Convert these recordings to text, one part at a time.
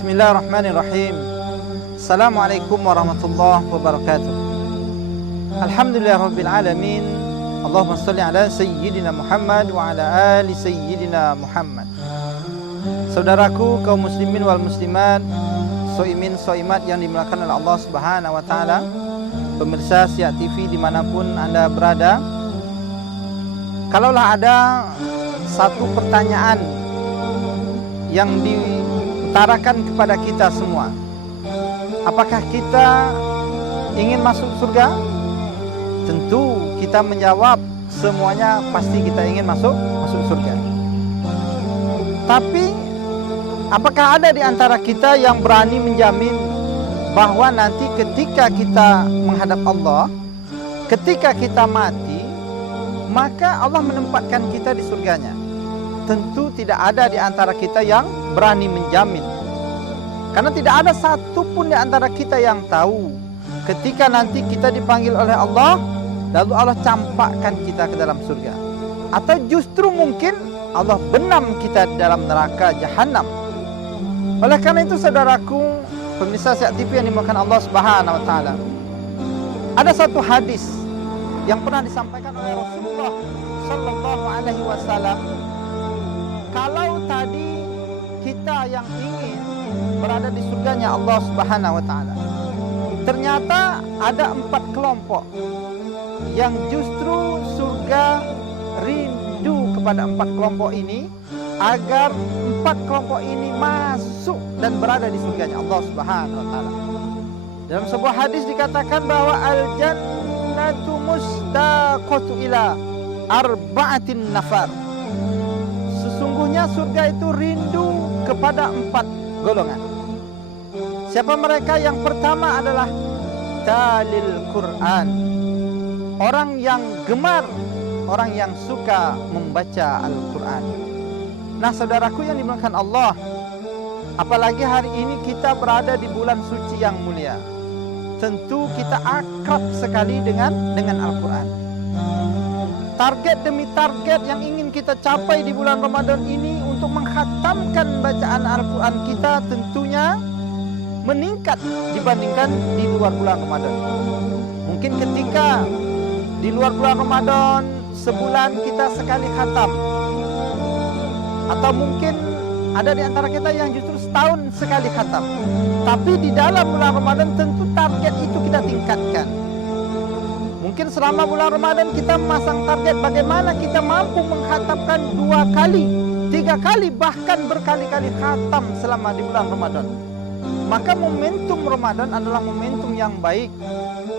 Bismillahirrahmanirrahim. Assalamualaikum warahmatullahi wabarakatuh. Alhamdulillahirabbil alamin. Allahumma shalli ala sayyidina Muhammad wa ala ali sayyidina Muhammad. Saudaraku kaum muslimin wal muslimat, soimin soimat yang dimuliakan oleh Allah Subhanahu wa taala, pemirsa Siak TV dimanapun Anda berada, kalaulah ada satu pertanyaan yang diutarakan kepada kita semua, apakah kita ingin masuk surga? Tentu kita menjawab semuanya pasti kita ingin masuk surga. Tapi apakah ada di antara kita yang berani menjamin bahwa nanti ketika kita menghadap Allah, ketika kita mati, maka Allah menempatkan kita di surganya? Tentu tidak ada di antara kita yang berani menjamin. Karena tidak ada satupun di antara kita yang tahu ketika nanti kita dipanggil oleh Allah, lalu Allah campakkan kita ke dalam surga, atau justru mungkin Allah benam kita di dalam neraka jahanam. Oleh karena itu saudaraku, pemirsa Siak TV yang dimuliakan Allah Subhanahu wa taala, ada satu hadis yang pernah disampaikan oleh Rasulullah sallallahu alaihi wasallam. Kalau tadi kita yang ingin berada di surganya Allah Subhanahu wa taala, ternyata ada 4 kelompok yang justru surga rindu kepada 4 kelompok ini, agar 4 kelompok ini masuk dan berada di surganya Allah Subhanahu wa taala. Dalam sebuah hadis dikatakan bahwa al-jannatu mustaqatu ila arba'atin nafar. Sesungguhnya surga itu rindu kepada 4 golongan. Siapa mereka? Yang pertama adalah talil Quran, orang yang gemar, orang yang suka membaca Al-Quran. Nah saudaraku yang dimuliakan Allah, apalagi hari ini kita berada di bulan suci yang mulia, tentu kita akrab sekali dengan Al-Quran. Target demi target yang ingin kita capai di bulan Ramadan ini untuk mengkhatamkan bacaan Al-Quran kita tentunya meningkat dibandingkan di luar bulan Ramadan. Mungkin ketika di luar bulan Ramadan sebulan kita sekali khatam, atau mungkin ada di antara kita yang justru setahun sekali khatam. Tapi di dalam bulan Ramadan tentu target itu kita tingkatkan. Mungkin selama bulan Ramadan kita memasang target bagaimana kita mampu mengkhatamkan 2 kali, 3 kali, bahkan berkali-kali khatam selama di bulan Ramadan. Maka momentum Ramadan adalah momentum yang baik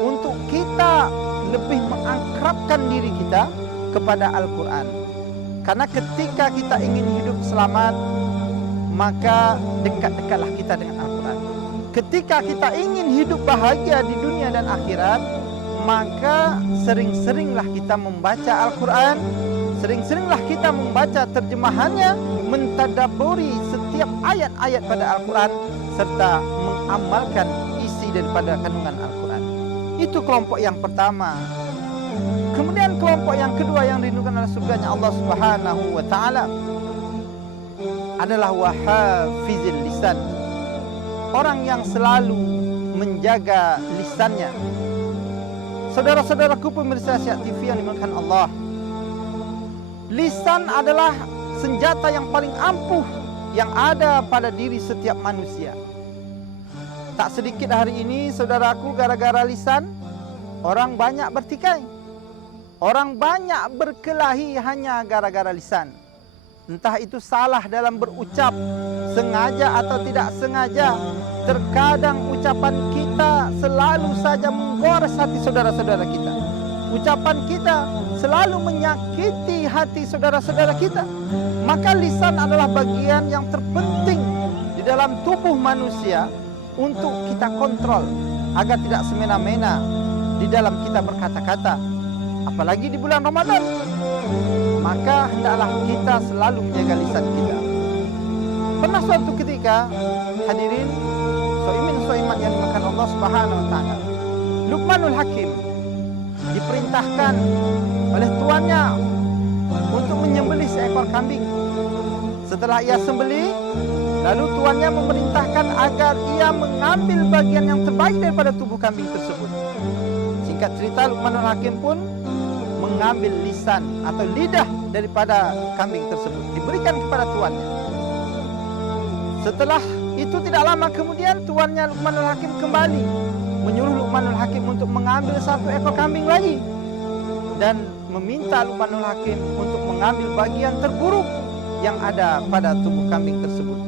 untuk kita lebih mengakrabkan diri kita kepada Al-Quran. Karena ketika kita ingin hidup selamat, maka dekat-dekatlah kita dengan Al-Quran. Ketika kita ingin hidup bahagia di dunia dan akhirat, maka sering-seringlah kita membaca Al-Quran, sering-seringlah kita membaca terjemahannya, mentadabburi setiap ayat-ayat pada Al-Quran, serta mengamalkan isi daripada kandungan Al-Quran. Itu kelompok yang pertama. Kemudian kelompok yang kedua yang dirindukan oleh surganya Allah Subhanahu wa taala adalah wahafizil lisan, orang yang selalu menjaga lisannya. Saudara-saudaraku pemirsa Siak TV yang dimuliakan Allah, lisan adalah senjata yang paling ampuh yang ada pada diri setiap manusia. Tak sedikit hari ini saudaraku, gara-gara lisan orang banyak bertikai, orang banyak berkelahi hanya gara-gara lisan. Entah itu salah dalam berucap, sengaja atau tidak sengaja. Terkadang ucapan kita selalu saja menggores hati saudara-saudara kita. Ucapan kita selalu menyakiti hati saudara-saudara kita. Maka lisan adalah bagian yang terpenting di dalam tubuh manusia untuk kita kontrol agar tidak semena-mena di dalam kita berkata-kata. Apalagi di bulan Ramadan, maka hendaklah kita selalu menjaga lisan kita. Pernah suatu ketika, hadirin soimin soimat yang dimakan Allah Subhanahu wa taala, Luqmanul Hakim diperintahkan oleh tuannya untuk menyembelih seekor kambing. Setelah ia sembelih, Lalu tuannya memerintahkan agar ia mengambil bagian yang terbaik daripada tubuh kambing tersebut. Singkat cerita, Luqmanul Hakim pun mengambil lisan atau lidah daripada kambing tersebut, diberikan kepada tuannya. Setelah itu tidak lama kemudian tuannya Luqmanul Hakim kembali menyuruh Luqmanul Hakim untuk mengambil 1 ekor kambing lagi dan meminta Luqmanul Hakim untuk mengambil bagian terburuk yang ada pada tubuh kambing tersebut.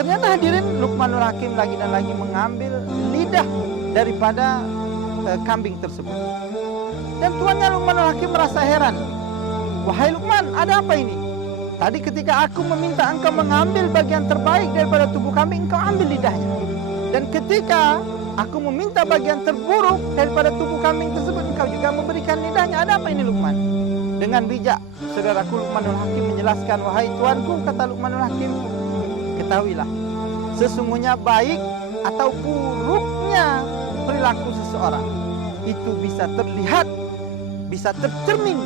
Ternyata hadirin, Luqmanul Hakim lagi dan lagi mengambil lidah daripada kambing tersebut. Dan tuannya Luqmanul Hakim merasa heran. Wahai Luqman, ada apa ini? Tadi ketika aku meminta engkau mengambil bagian terbaik daripada tubuh kambing, engkau ambil lidahnya. Dan ketika aku meminta bagian terburuk daripada tubuh kambing tersebut, engkau juga memberikan lidahnya. Ada apa ini Luqman? Dengan bijak, saudaraku Luqmanul Hakim menjelaskan, wahai tuanku, kata Luqmanul Hakim, ketahuilah, sesungguhnya baik atau buruknya perilaku seseorang itu bisa terlihat, bisa tercermin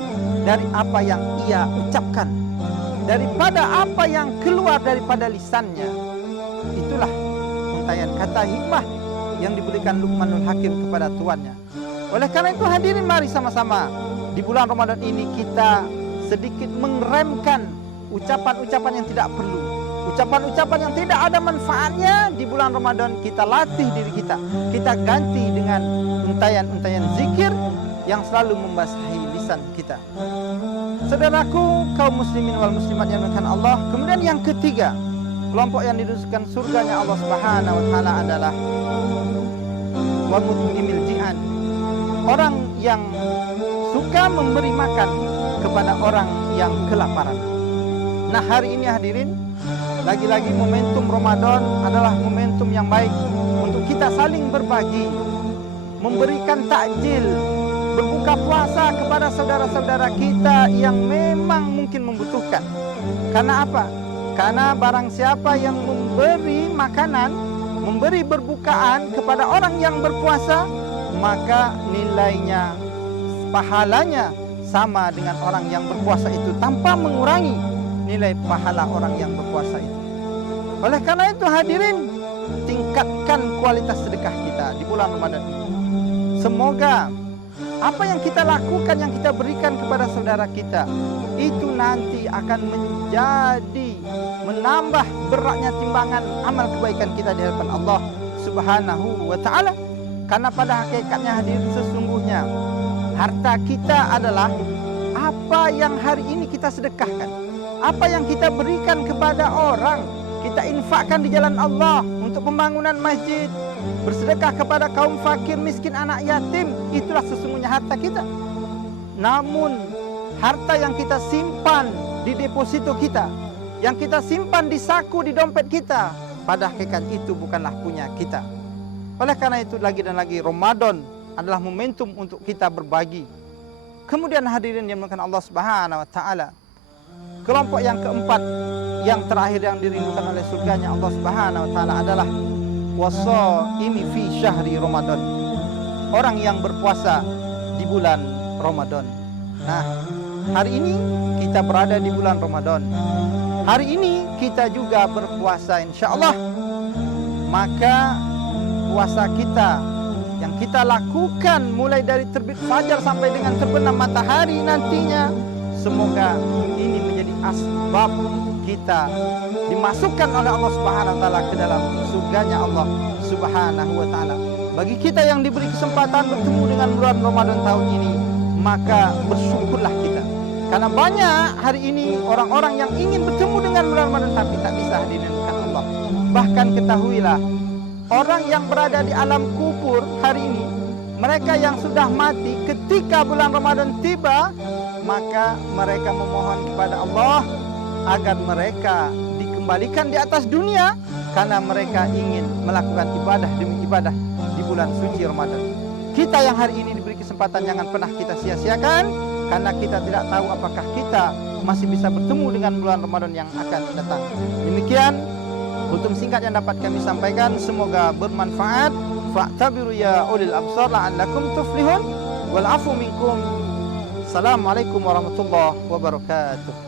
dari apa yang ia ucapkan, daripada apa yang keluar daripada lisannya. Itulah untayan kata hikmah yang diberikan Luqmanul Hakim kepada tuannya. Oleh karena itu hadirin, mari sama-sama di bulan Ramadan ini kita sedikit mengeremkan ucapan-ucapan yang tidak perlu, ucapan-ucapan yang tidak ada manfaatnya. Di bulan Ramadan kita latih diri kita, kita ganti dengan untayan-untayan zikir yang selalu membasahi lisan kita. Saudaraku kaum muslimin wal muslimat yang dimuliakan Allah, kemudian yang ketiga, kelompok yang dirusukan surganya Allah Subhanahu wa taala adalah wa mut'imil ji'an, orang yang suka memberi makan kepada orang yang kelaparan. Nah, hari ini hadirin, lagi-lagi momentum Ramadan adalah momentum yang baik untuk kita saling berbagi, memberikan takjil, berbuka puasa kepada saudara-saudara kita yang memang mungkin membutuhkan. Karena apa? Karena barang siapa yang memberi makanan, memberi berbukaan kepada orang yang berpuasa, maka nilainya, pahalanya sama dengan orang yang berpuasa itu, tanpa mengurangi nilai pahala orang yang berpuasa itu. Oleh karena itu hadirin, tingkatkan kualitas sedekah kita di bulan Ramadan ini. Semoga apa yang kita lakukan, yang kita berikan kepada saudara kita, itu nanti akan menjadi, menambah beratnya timbangan amal kebaikan kita di hadapan Allah Subhanahu wa ta'ala. Karena pada hakikatnya hadirin, sesungguhnya harta kita adalah apa yang hari ini kita sedekahkan, apa yang kita berikan kepada orang, kita infakkan di jalan Allah untuk pembangunan masjid, bersedekah kepada kaum fakir, miskin, anak yatim. Itulah sesungguhnya harta kita. Namun harta yang kita simpan di deposito kita, yang kita simpan di saku, di dompet kita, pada hakikat itu bukanlah punya kita. Oleh karena itu lagi dan lagi Ramadan adalah momentum untuk kita berbagi. Kemudian hadirin yang dimuliakan Allah Subhanahu wa taala, kelompok yang keempat, yang terakhir yang dirindukan oleh surganya Allah Subhanahu wa taala adalah washaimi fi syahri Ramadan, orang yang berpuasa di bulan Ramadan. Nah, hari ini kita berada di bulan Ramadan. Hari ini kita juga berpuasa insyaallah. Maka puasa kita yang kita lakukan mulai dari terbit fajar sampai dengan terbenam matahari nantinya, semoga ini menjadi asbab kita dimasukkan oleh Allah Subhanahu wa taala ke dalam surganya Allah Subhanahu wa taala. Bagi kita yang diberi kesempatan bertemu dengan bulan Ramadan tahun ini, maka bersyukurlah kita. Karena banyak hari ini orang-orang yang ingin bertemu dengan bulan Ramadan tapi tak bisa hadirin Allah. Bahkan ketahuilah, orang yang berada di alam kubur hari ini, mereka yang sudah mati ketika bulan Ramadan tiba, maka mereka memohon kepada Allah agar mereka dikembalikan di atas dunia, karena mereka ingin melakukan ibadah demi ibadah di bulan suci Ramadan. Kita yang hari ini diberi kesempatan, jangan pernah kita sia-siakan, karena kita tidak tahu apakah kita masih bisa bertemu dengan bulan Ramadan yang akan datang. Demikian hukum singkat yang dapat kami sampaikan, semoga bermanfaat. Fa'tabiru ya ulil absar la'allakum tuflihun wal afu minkum. Assalamualaikum warahmatullahi wabarakatuh.